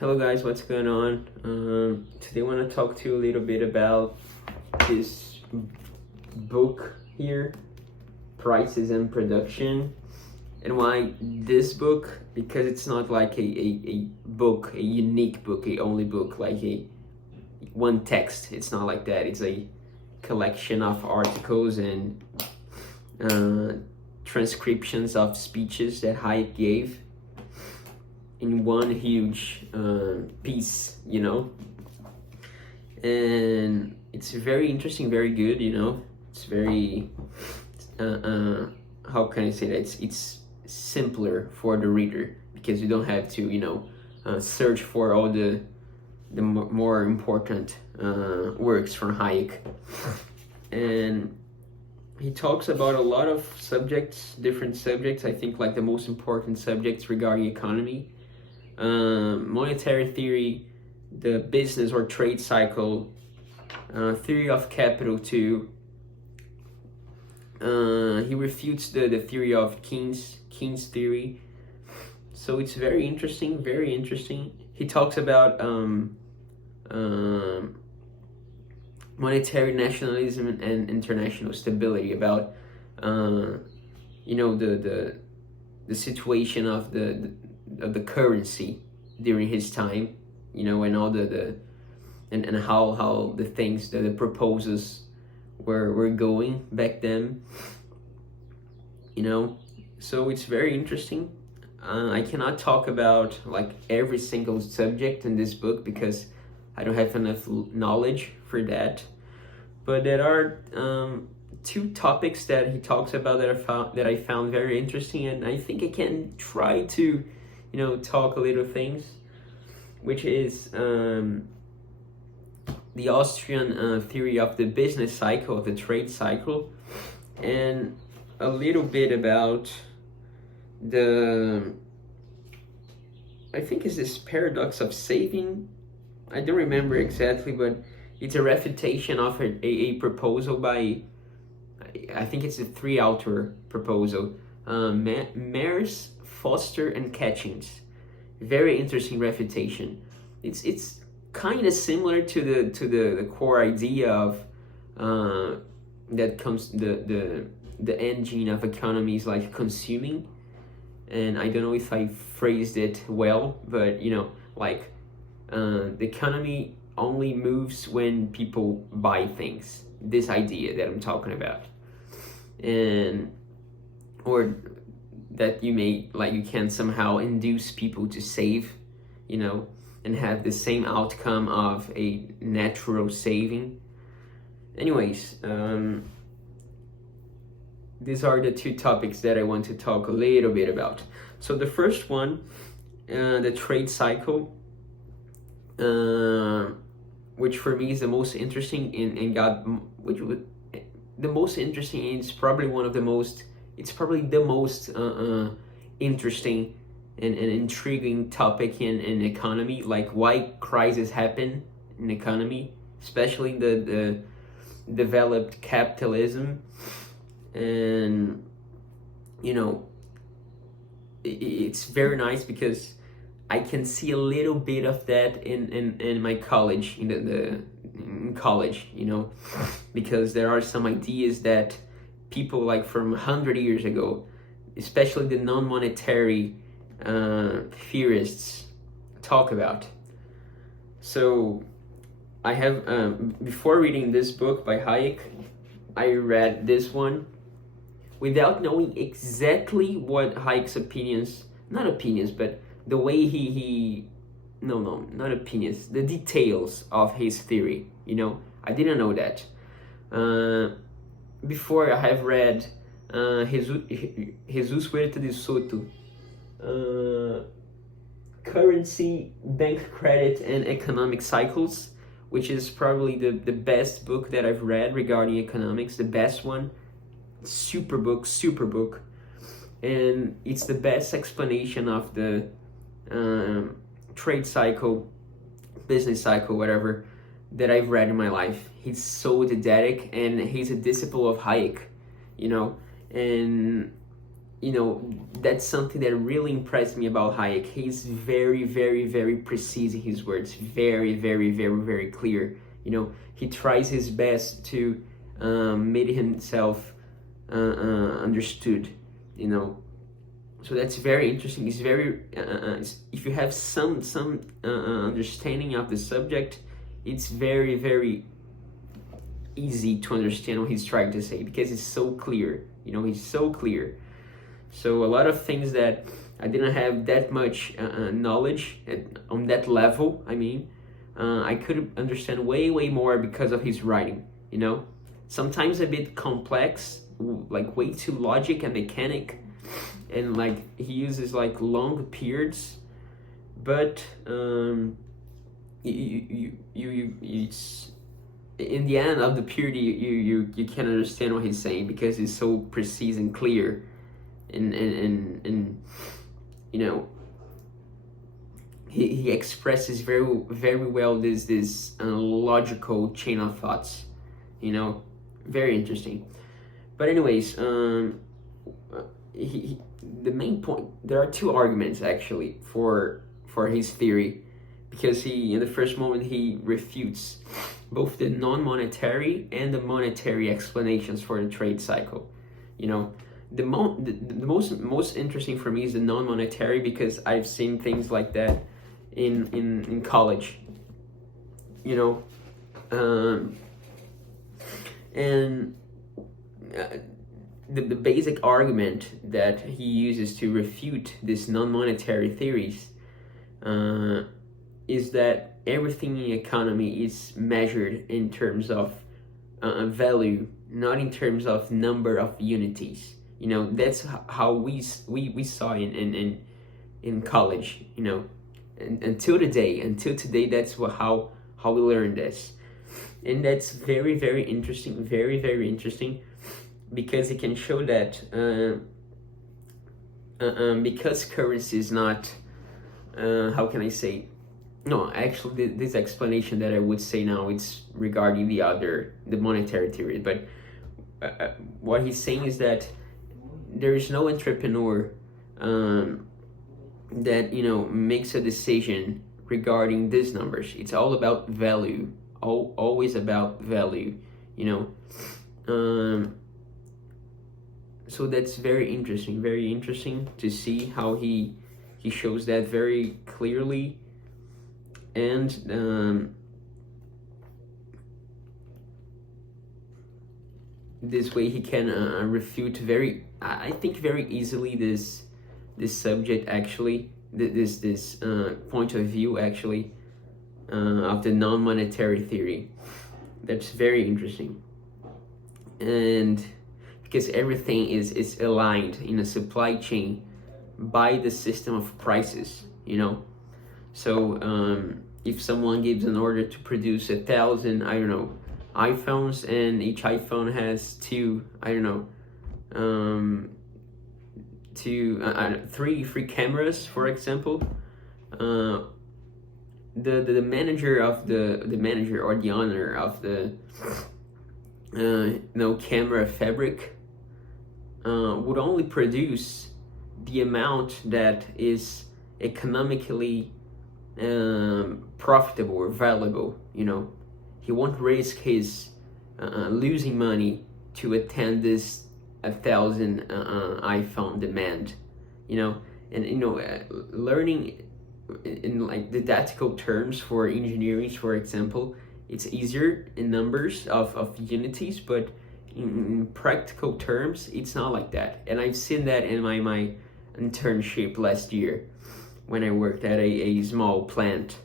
Hello guys, what's going on? Today I want to talk to you a little bit about this book here, Prices and Production. And why this book? Because it's not like a book, a unique book, a only book, like a one text. It's not like that. It's a collection of articles and transcriptions of speeches that Hayek gave in one huge piece, and it's very interesting, very good, it's very how can I say that, it's simpler for the reader because you don't have to search for all the more important works from Hayek. And he talks about a lot of subjects, different subjects. I think like the most important subjects regarding economy, monetary theory, the business or trade cycle, theory of capital too. He refutes the theory of Keynes theory. So it's very interesting, very interesting. He talks about monetary nationalism and international stability, about the situation of the currency during his time, and all and how the things, the proposals were going back then, so it's very interesting. I cannot talk about like every single subject in this book because I don't have enough knowledge for that, but there are two topics that he talks about that I found very interesting, and I think I can try to talk a little things, which is the Austrian theory of the business cycle, of the trade cycle, and a little bit about I think it's this paradox of saving. I don't remember exactly, but it's a refutation of a proposal by, I think it's a three-author proposal, Mayers, Foster, and Catchings. Very interesting refutation. It's kind of similar to the core idea of that comes the engine of economy is like consuming. And I don't know if I phrased it well, but the economy only moves when people buy things. This idea that I'm talking about, or that you can somehow induce people to save, and have the same outcome of a natural saving. Anyways, these are the two topics that I want to talk a little bit about. So the first one, the trade cycle, which for me is the most interesting the most interesting. It's probably the most interesting and intriguing topic in economy, like why crises happen in economy, especially the developed capitalism. And it's very nice because I can see a little bit of that in my college, in college, because there are some ideas that people like from 100 years ago, especially the non-monetary theorists, talk about. So I have, before reading this book by Hayek, I read this one without knowing exactly what Hayek's not opinions, but the way not opinions, the details of his theory, I didn't know that. Before I have read Jesus Huerta de Soto, Currency, Bank Credit, and Economic Cycles, which is probably the best book that I've read regarding economics, the best one. Super book, and it's the best explanation of the trade cycle, business cycle, whatever, that I've read in my life. He's so didactic, and he's a disciple of Hayek, and you know, that's something that really impressed me about Hayek. He's very, very, very precise in his words, very, very, very, very clear. You know, he tries his best to make himself understood. You know, so that's very interesting. It's very if you have some understanding of the subject, it's very, very easy to understand what he's trying to say, because it's so clear. You know, he's so clear. So a lot of things that I didn't have that much knowledge on that level, I mean, I could understand way, way more because of his writing, you know? Sometimes a bit complex, like way too logic and mechanic, and like he uses like long periods, but it's in the end of the period you can understand what he's saying, because it's so precise and clear. And you know, he expresses very, very well this logical chain of thoughts, you know, very interesting. But anyways, the main point, there are two arguments actually for his theory, because he, in the first moment, he refutes both the non-monetary and the monetary explanations for the trade cycle. You know, the most interesting for me is the non-monetary, because I've seen things like that in college, you know, and the basic argument that he uses to refute these non-monetary theories is that everything in economy is measured in terms of value, not in terms of number of unities. You know, that's how we saw in college, you know, until today, that's how we learned this. And that's very, very interesting, very, very interesting, because it can show that because currency is not, how can I say, no, actually this explanation that I would say now, it's regarding the monetary theory, but what he's saying is that there is no entrepreneur that, you know, makes a decision regarding these numbers. It's all about value, always about value, you know. So that's very interesting to see how he shows that very clearly. And this way he can refute I think very easily this subject, actually, this point of view, actually, of the non-monetary theory. That's very interesting. And because everything is aligned in a supply chain by the system of prices, you know. So if someone gives an order to produce 1,000, I don't know, iPhones, and each iPhone has three cameras, for example, the manager of the manager or the owner of the camera fabric would only produce the amount that is economically profitable or valuable. You know, he won't risk his losing money to attend this 1,000 iPhone demand. You know, and learning in like didactical terms for engineering, for example, it's easier in numbers of unities, but in practical terms, it's not like that. And I've seen that in my internship last year when I worked at a small plant.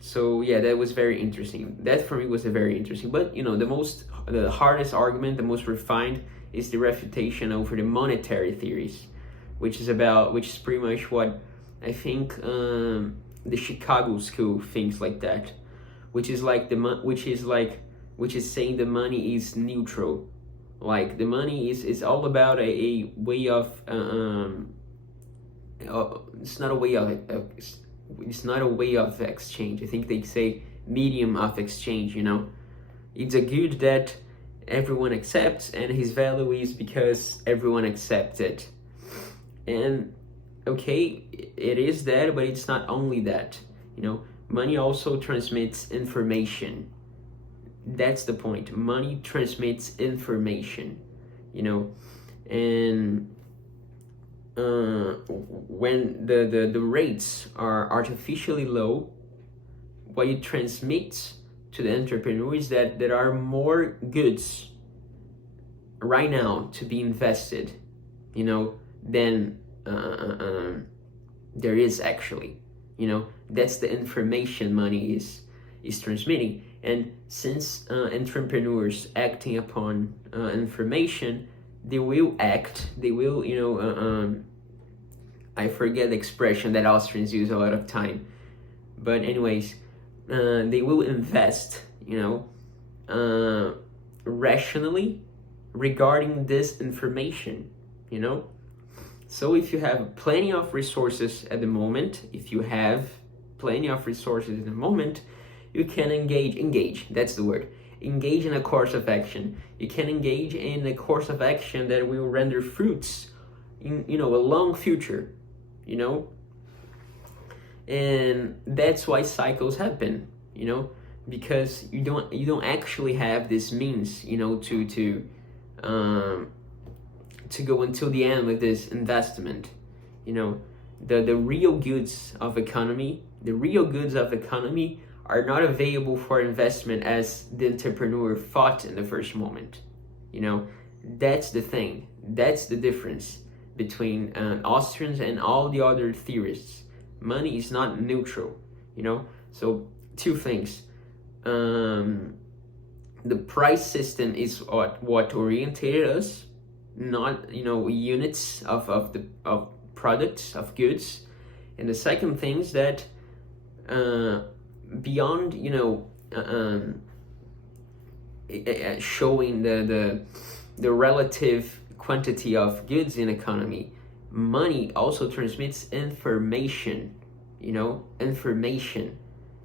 So yeah, that was very interesting. That for me was a very interesting. But you know, the hardest argument, the most refined, is the refutation over the monetary theories, which is pretty much what I think the Chicago school thinks like that, which is saying the money is neutral, like the money is all about a way of it's not a way of exchange. I think they say medium of exchange. You know, it's a good that everyone accepts, and his value is because everyone accepts it. And okay, it is that, but it's not only that. Money also transmits information. That's the point. Money transmits information. And when the rates are artificially low, what it transmits to the entrepreneur is that there are more goods right now to be invested, than there is actually. That's the information money is transmitting. And since entrepreneurs acting upon information, they will act. They will, I forget the expression that Austrians use a lot of time, but anyways, they will invest, rationally regarding this information. So if you have plenty of resources at the moment, you can engage, that's the word, engage in a course of action. You can engage in a course of action that will render fruits in, a long future, and that's why cycles happen, because you don't actually have this means, to go until the end with this investment. The real goods of economy are not available for investment as the entrepreneur thought in the first moment. That's the thing. That's the difference between Austrians and all the other theorists. Money is not neutral. So two things. The price system is what orientated us, not units of products, of goods. And the second thing is that beyond showing the relative quantity of goods in economy, money also transmits information, information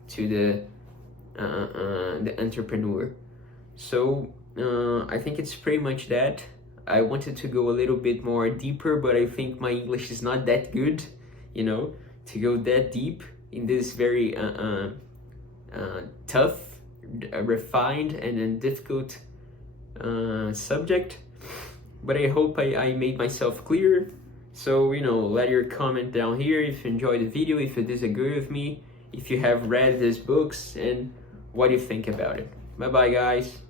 to the entrepreneur. So I think it's pretty much that. I wanted to go a little bit more deeper, but I think my English is not that good, to go that deep in this very tough, refined, and then difficult subject. But I hope I made myself clear. So, let your comment down here if you enjoyed the video, if you disagree with me, if you have read these books, and what you think about it. Bye bye, guys.